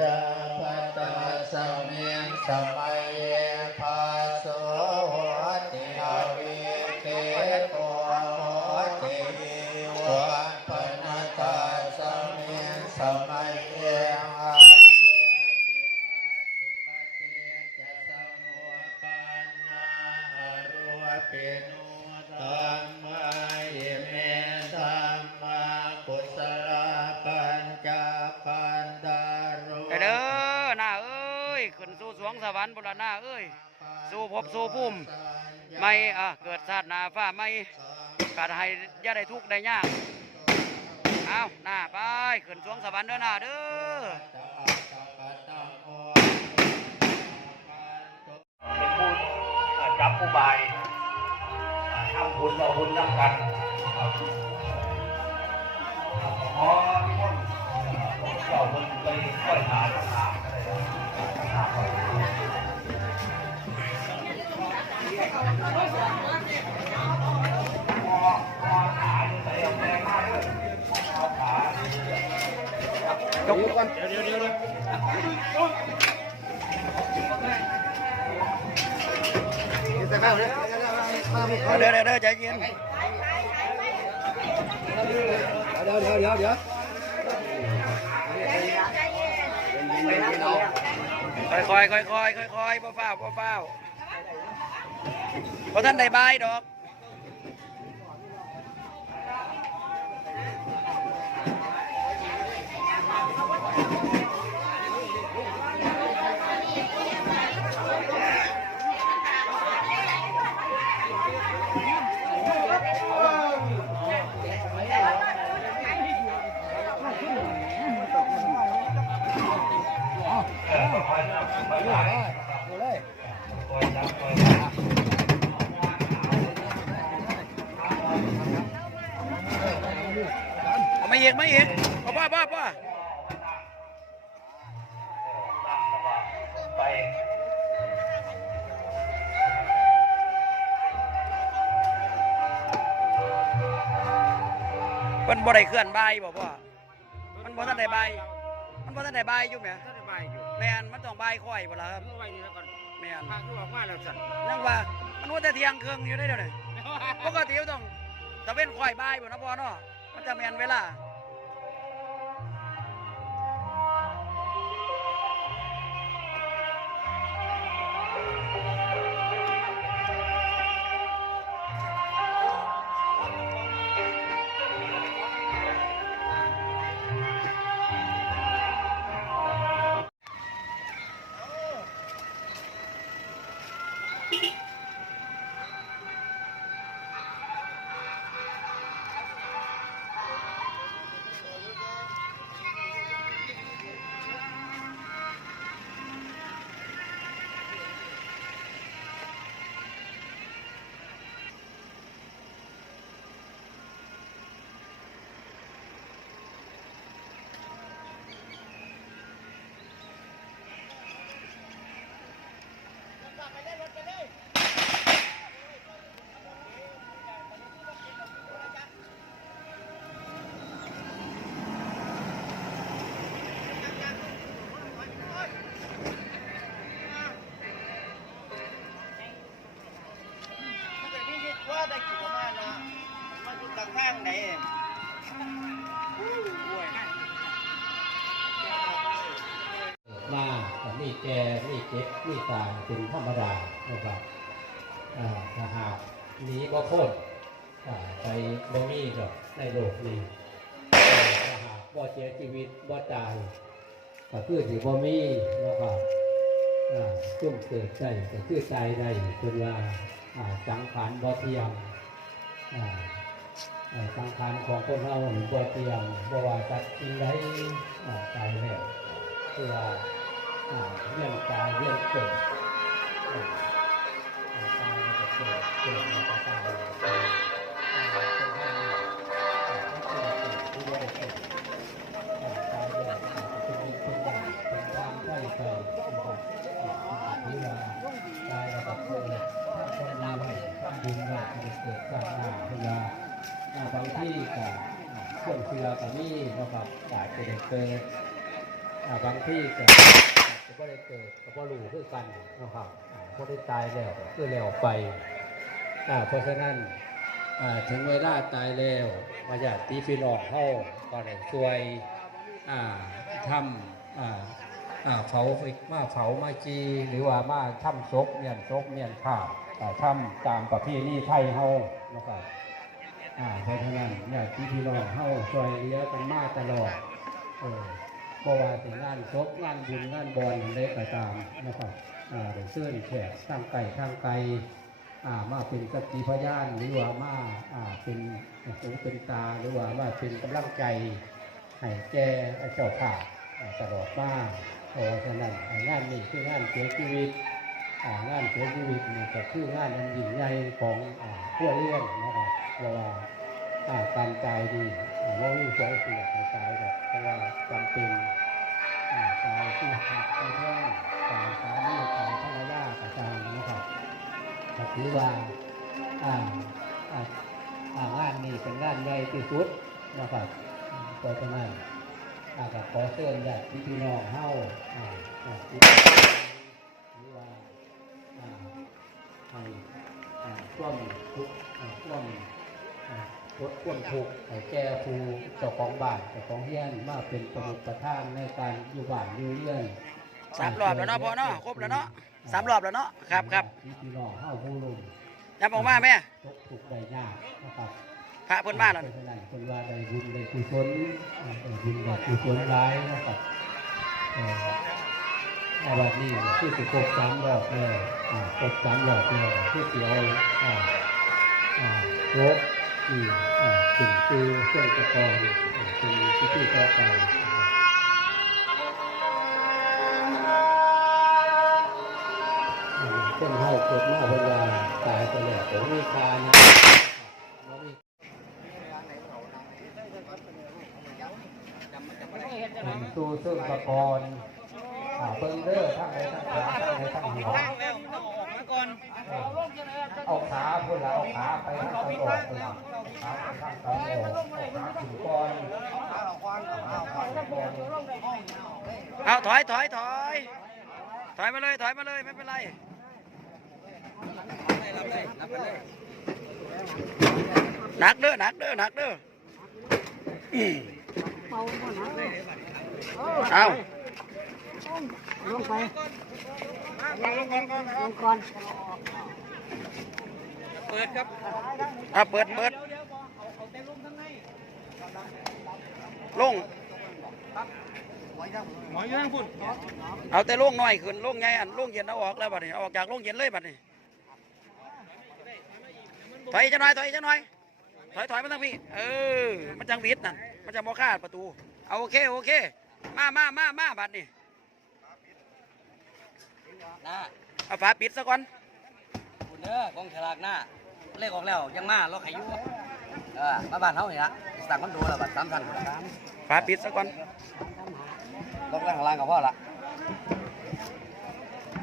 ลาปัตตาสเมียงสมั สู่ภพสู่ภูมิไม่อะเกิดชาตินาฟ้าไม่กาดให้ย่าได้ทุกข์ได้ยากเอาหน้าไปขึ้นสวงสวรรค์เด้อหน้าเด้อเป็นผู้จับผู้บายทำบุญเอาบุญน้ำกันพอที่คนเจ้าคนไปค่อยหาทา งอะไรพอพอขาอยู่ใส่แรงมากเลยเอา บ่ฟ้าวบ่ฟ้าวบ่ท่านได้บายดอก บ่ได้เคลื่อนบายบ่พ่อมันบ่ท่านได้บายมันบ่ท่านได้บายอยู่แหมถ้าได้ใบอยู่แม่นมันต้องบายค่อยบ่ล่ะครับเมื่อใบนี้แล้วก่อนแม่นพาคือออกมาแล้วสั่นยังว่ามันว่าแต่เที่ยงครึ่งอยู่ได้เดี๋ยวนี้ปกติมันต้องตะเว้นค่อยบายบ่นะพ่อเนาะมันจะแม่นเวลาว่า จ็บมีตายเป็นธรรมดานะครับถ้าหากนีบ่พ้นอ่าไปบ่มีหรอกในโลกนี้ถ้าหากบ่เสียชีวิตบ่ตายก็คือสิบ่มีนะครับอ่าซุ่มเกิดได้ก็คือตายได้เป็นว่าสังขารบ่เทียงอ่าอ่าสังขารของคนเราบ่เทียงบ่ว่าสัตว์สิ่งใดอ่าตายแล้วเพื่ออ่า เรื่องตายเรื่องเกิดอ่าอ่าตายมันจะเกิดเกิดมันจะตายอ่าอ่าเป็นให้อ่าเป็นเกิดเป็นเกิดอ่าตายเรื่องอ่าเป็นมีเป็นอย่างเป็นทางใกล้ไปนะครับอ่าเพื่อตายแล้วก็เกิดถ้าคนมาไว้ทำบุญไว้จะเกิดสร้างหนาเพื่ออ่าบางที่ก็อ่าเครื่องเชือก็มีนะครับอาจจะได้เกิดออ่าบางที่ก็ ก็บ่ได้เกิดก็บ่รู้คือกันนะครับอ่าบ่ได้ตายแล้วก็คือแล้วไปอ่าเพราะฉะนั้นถึงเวลาตายแล้วมาญาติพี่น้องเฮาก็ได้ช่วยอ่าทำอ่าอ่าเผามาเผามาจีหรือว่ามาทำศพเมียนศพเมียนผ้าอ่าทำตามประเพณีไทยเฮานะครับอ่าเพราะฉะนั้นญาติพี่น้องเฮาช่วยเหลือกันมาตลอดเออ บ่ว่าสิงานศพงานบุญงานบอนใดก็ตามนะครับอ่าได้เชิญแขกทางไกลทางไกลอ่มาเป็นสักขีพยานหรือว่ามาเป็นหูเป็นตาหรือว่ามาเป็นกำลังใจให้แก่เจ้าภาพอ่าตลอดมาเพราะฉะนั้นงานนี้คืองานเสียชีวิตงานเสียชีวิตนี่ก็คืองานอันยิ่งใหญ่ของอ่าขั้วเลื่อนนะครับเพราะว่า การตายดีอ่าว่ามีสองเสียในตายแบบเพราะว่าจำเป็นอ่าตายที่หักที่แท่งตายสามีตายภรรยาต่างๆนะครับก็ถือว่าอ่าอ่าอ่างานนี้เป็นงานใหญ่ที่สุดนะครับเพราะฉะนั้นอ่าก็ขอเชิญญาติพี่น้องเฮาอ่าอ่าที่หรือว่าอ่าให้อ่าร่วมทุกอ่าร่วมอ่า ลดความทุกข์ให้แก่ผู้เจ้าของบ้านเจ้าของเฮียนมาเป็นประมุขประธานในการอยู่บ้านอยู่เรือนสามรอบแล้วเนาะพ่อเนาะครบแล้วเนาะสามรอบแล้วเนาะครับครับพี่น้องเฮาผู้ลุงยับออกมาแม่ตกทุกข์ได้ยากนะครับพระเพิ่นมาแล้วเพราะฉะนั้นคนว่าได้บุญได้กุศลอ่าได้บุญได้กุศลร้ายนะครับเอ่ออาบัดนี้คือสิครบสามรอบแล้วอ่าครบสามรอบแล้วคือสิเอาอ่าอ่าร ถที่อ่าถึงคือเครื่องตะกอนอ่าเป็นพิธีต่อไปนะครับอ่าเส้นเฮาเกิดมาเวลาตายไปแล้วผมมีคานะบ่มีอ่าตู้เครื่องตะกอนอ่าเบิ่งเด้อทั้งในทั้งขาทั้งในทั้งหัวเอาขาพุ่นละเอาขาไปทางตะวันออกพุ่นละ ขาไปทางตะวันออกเอาขาถึงก้อนเอาถอยถอยถอยถอยมาเลยถอยมาเลยไม่เป็นไรหนักเด้อหนักเด้อหนักเด้ออืมเอาลงไปลงก่อน เอาเปิดเปิดลงเอาแต่ลงน้อยขึ้นลงไงอันลงเย็นเอาออกแล้วบัดนี้เอาออกจากลงเย็นเลยบัดนี้ถอยจะหน่อยถอยจะหน่อยถอยถอยมาทางพี่เออมันจังวิดน่ะมันจะมอคาดประตูเอาโอเคโอเค มามามามาบัดนี้เอาฝาปิดซะก่อนคุณ เด้อกองฉลากหน้า เลขออกแล้วยังมาเราขายอยู่เออมาบ้านเฮานี่ละสั่งคอนโดแล้วบัดสามสั่งฝาปิดซะก่อนต้องไปข้างล่างกับพ่อละ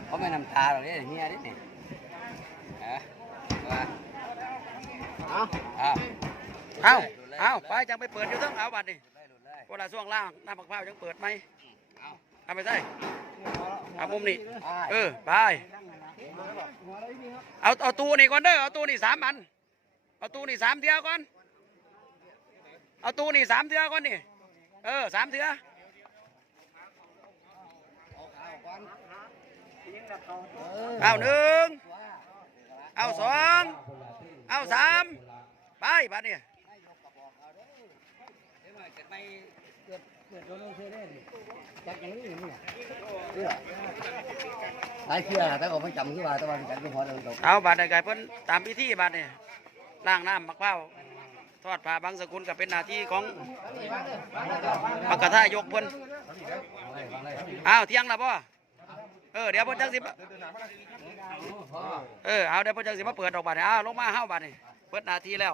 เขาไม่นำตาหรอกเนี่ยเฮียนี่นี่เออมาเอาเอาเอาเอาไปจังไปเปิดอยู่เทั้งเอาบัดนี้ได้หลุดเลยคนละช่วงล่างหน้าปักเผายังเปิดไหมเอาเอาไปใส่เอามุมนี้เอาเออไป เอาเอาตู้นี่ก่อนเด้อเอาตู้นี่สามอัน เอาตู้นี่สามเทือก่อน เอาตู้นี่สามเทือก่อนนี่ เออสามเทือเอาหนึ่งเอาสองเอาสามไปบัดเดี๋ยเกิดเกิดโดนลงเชื่อได้จักอย่างนี้นี่ย หลายเชื่อแต่ก็ไม่จำคือว่าแต่ว่าจักอยู่หัวเดินตกเอาบัดนี้ไก่เพิ่นตามพิธีบัดเนี้ล้างน้ำมักเผาทอดผ้าบางสกุลก็เป็นหน้าที่ของมักกะท่ายกเพิ่นอ้าวเที่ยงแล้วป่ะเออเดี๋ยวเพ่นจังสิเออเอาเดี๋ยวเพ่นจังสิมาเปิดออกบัตรอ้าวลงมาเฮ้าบัตรนี่ยเปิดหนาทีแล้ว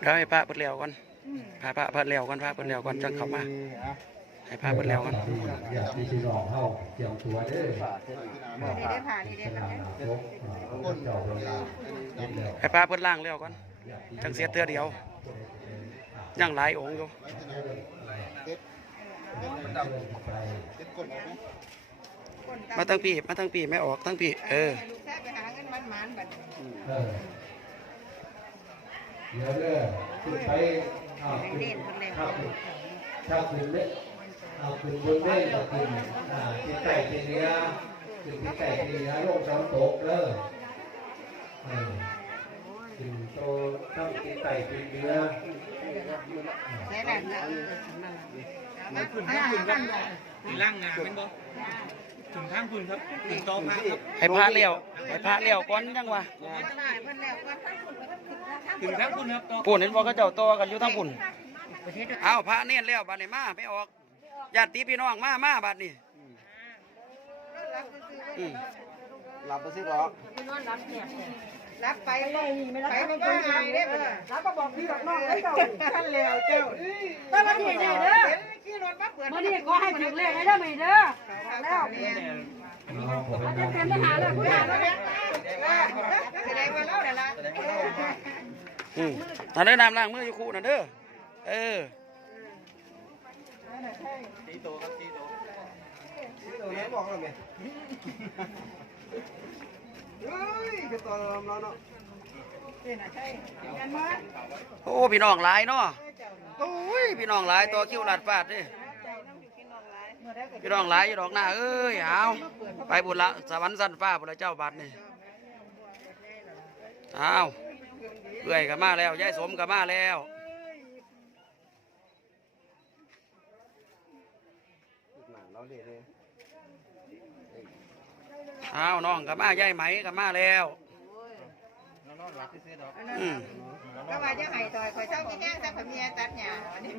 เดี๋ยวให้พระเปิดแล้วก่อนพาพระเปิดแล้วก่อนพระเปิดแล้วก่อนจังเข้ามา ให้พระเปิดแล้วก่อนอยากที่จะลอเข้าเตรียมตัวเด้อได้ผ่านนี่ได้ผ่านให้พระเปิดล่างแล้วก่อนจังเสียเตือเดียวยังหลายองค์อยู่ มาตั้งปีมาตั้งปีไม่ออกตั้งปีเออลูกแท้ไปหาเงินมันมันบัดเออเดี๋ยวเด้อขึ้นไปเอาขึ้นเอาขึ้นถ้าขึ้นเล่เอาขึ้นบนเล่นก็ขึ้นอ่าที่ไก่ที่เนื้อขึ้นที่ไก่ที่เนื้อลงน้ำตกเด้อเออขึ้นโตต้องที่ไก่ที่เนื้อแค่นั้นนะมันขึ้นข้างคุณครับมีร่างงานเป็นบ่ ถึงข้างคุณครับถึงโต๊ะพระครับให้พระเลี้ยวให้พระเลี้ยวก่อนยังวะถึงข้างคุณครับโต๊ะปุ่นเห็นว่าเขาเจ้าตัวกันอยู่ทั้งปุ่นเอาพระเนียนแล้วบัดนี้มาไม่ออกญาติพี่น้องมามาบัดนี้อืมหลับไปสิหรอรับไปไปมันก็หายได้บ่รับก็บอกพี่ดอกน้องแล้วเจ้าท่านแล้วเจ้าตอนนี้เนี่ยเด้อขี่รถมาเปิดมื่อนี้ขอให้ถึงเลขให้ได้ไหมเด้อ แล้วองผมเนน้องเป็นทหารแล้วผู้ใหญ่แล้วเนี่ยแสดงว่าเราเนี่ยละอืมอันเด้น้ำล้างมืออยู่คู่น่ะเด้อ เออตัวนี้บอกแล้วไงเฮ้ยตัวเราเราเนาะโอ้พี่น้องหลายเนาะโอ้ยพี่น้องหลายตัวคิ้วหลัดฟาดดิ พี่น้องหลายอยู่ดอกหน้าเอ้ยเอาไปบุญละสวรรค์สั้นฟ้าบุญละเจ้าบัดนี่เอาเอื่อยกับมาแล้วยายสมกับมาแล้วเราเด็ดเลยเอาน้องกับมายายไหมกับมาแล้วอืมก็ ว่าจะให้ต่อยข่อยเช่าแง่ๆซะข่อยเมียตัดหญ้าวันนี้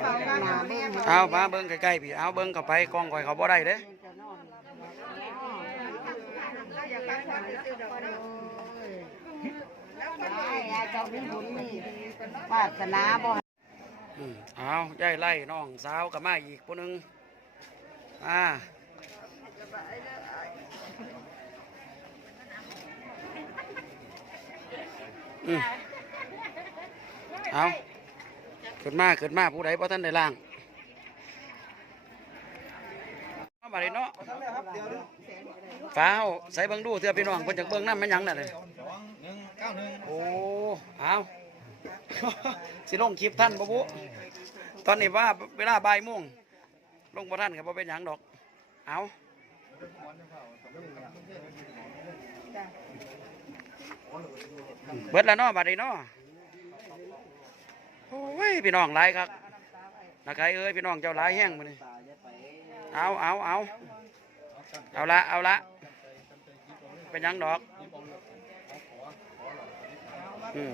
เขาว่าหาแม่บ่เอามาเบิ้งใกล้ๆพี่เอาเบิ้งเข้าไปกล้องข่อยเขาบ่ได้เด้เราอยากพักผ่อนซื่อๆดอกเนาะแล้วก็ได้เจ้าเป็นบุญนี่วาสนาบ่อืมเอายายไล่น้องสาวกับมาอีกคนนึงอ่าอื มเอาขึ้นมาขึ้นมาผู้ใดเพอท่านได้ล่างเอามาเลยเนาะฟ้าวใส่เบิ่งดูเถื่อพี่น้องเพิ่นจากเบิ่งน้ำมันหยังน่ะเลยโอ้เอาสิลงคลิปท่านปะบุตอนนี้ว่าเวลาบ่ายโมงลงบ่ท่านกับบ่เป็นหยังดอกเอา เบิดแล้วเนาะบัดนี้เนาะโอ้ยพี่น้องหลายครับนะใครเอ้ยพี่น้องเจ้าหลายแห้งมานี่เอาเอาเอาเอาละเอาละเป็นยังดอกอืม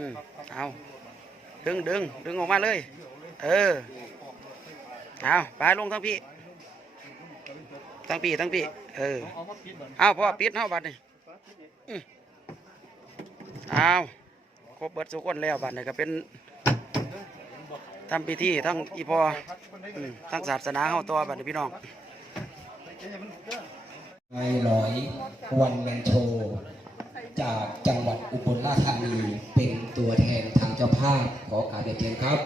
อืมเอาดึงดึงดึงออกมาเลย เออเอาไปลงทั้งพี่ทั้งพี่ทั้งพี่ เออเอาพ่อปิดเฮาบัดนี่อืมเอาครบเบิดสุกคนแล้วบัดนี่ก็เป็นทำพิธีทั้งอีพออืมทั้งศาสนาเฮาตัวบัดนี้พี่น้องไอร้อยวันแมนโชว์จากจังหวัดอุบลราชธานีเป็นตัวแทนทางเจ้าภาพขอการเรียนเชิญครับ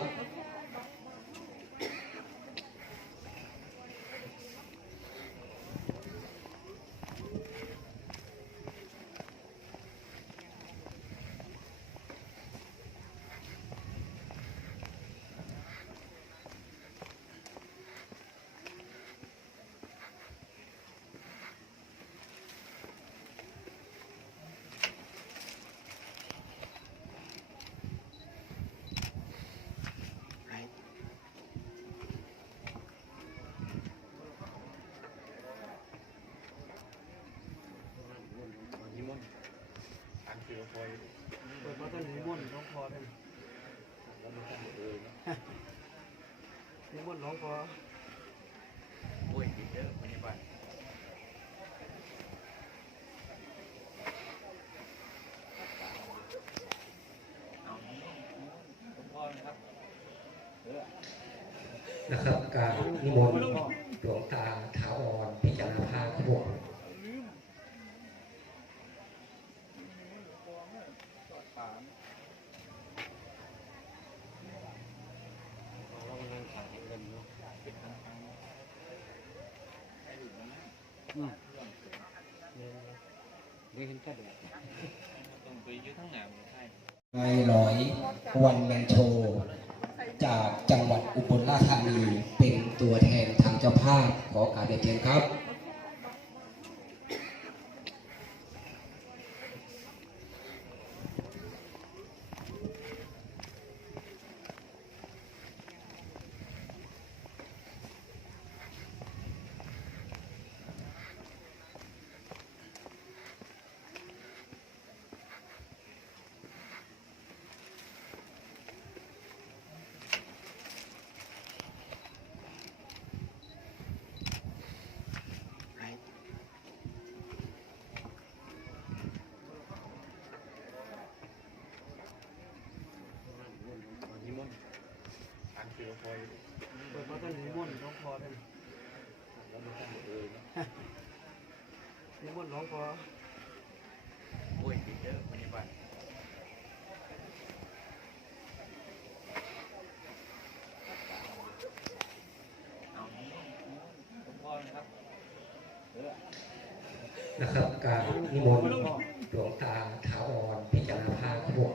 เปิดมาตั้งนิมนต์หลวงพอเลยนิมนต์หลวงพอโอ้ยผิดเด้อพยาบาลนะครับการนิมนต์หลวงตาถาวรพิจารณาภา อืมได้เห็นแครับผมต้องไปยืดทั้งหนามใช่นายร้อยวันแมนโช จากจังหวัดอุบลราชธานีเป็นตัวแทนทางเจ้าภาพขอการเรียนเชิญครับ เปิดมาตั้งนิมนต์หลวงพ่อเลยนิมนต์หลวงพ่อโอ้ยผิดเด้อพยาบาลนะครับการนิมนต์หลวงตาถาวรพิจารณาภาครับผม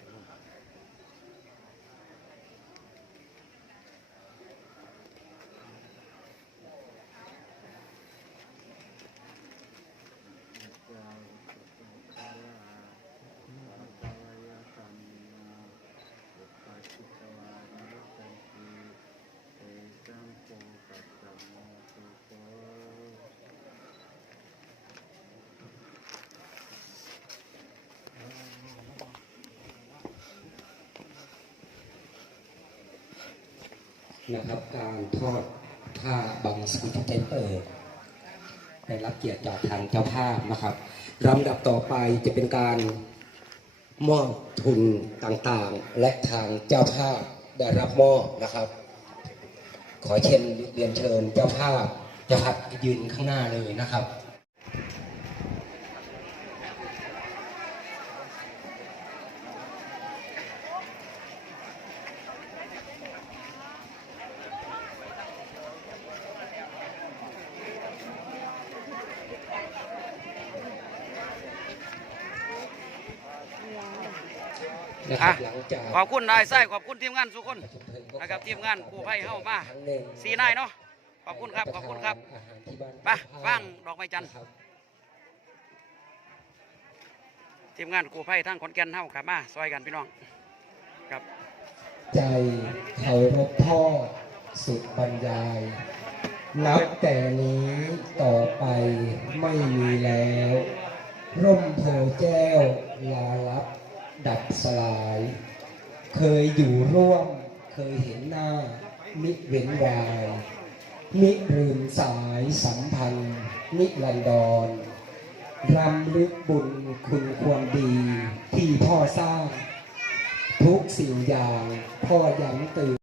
ะครับการทอดผ้าบางสกุลเตเตอร์ได้รับเกียรติจากทางเจ้าภาพนะครับลำดับต่อไปจะเป็นการมอบทุนต่างๆ และทางเจ้าภาพได้รับมอบนะครับ ขอเชิญเรียนเชิญเจ้าภาพเจ้าภาพยืนข้างหน้าเลยนะครับ นะครับหลังจากขอบคุณนายไส้ขอบคุณทีมงานทุกคนนะครับทีมงานกู้ภัยเฮ้ามาครั้งหนึ่งสีนายเนาะขอบคุณครับขอบคุณครับอาหารที่บ้านไปว่างดอกไม้จันทร์ครับทีมงานกู้ภัยทั้งขอนแก่นเฮ้าขับมาซอยกันพี่น้องครับใจเคารพพ่อสุดบรรยาย นับแต่นี้ต่อไปไม่มีแล้ว ร่มโพแก้วลาลับ ดับสลาย เคยอยู่ร่วม เคยเห็นหน้า มิเว้นวาย มิลืมสายสัมพันธ์นิรันดรรำลึกบุญคุณควรดี ที่พ่อสร้าง ทุกสิ่งอย่างพ่อย้ำเตือน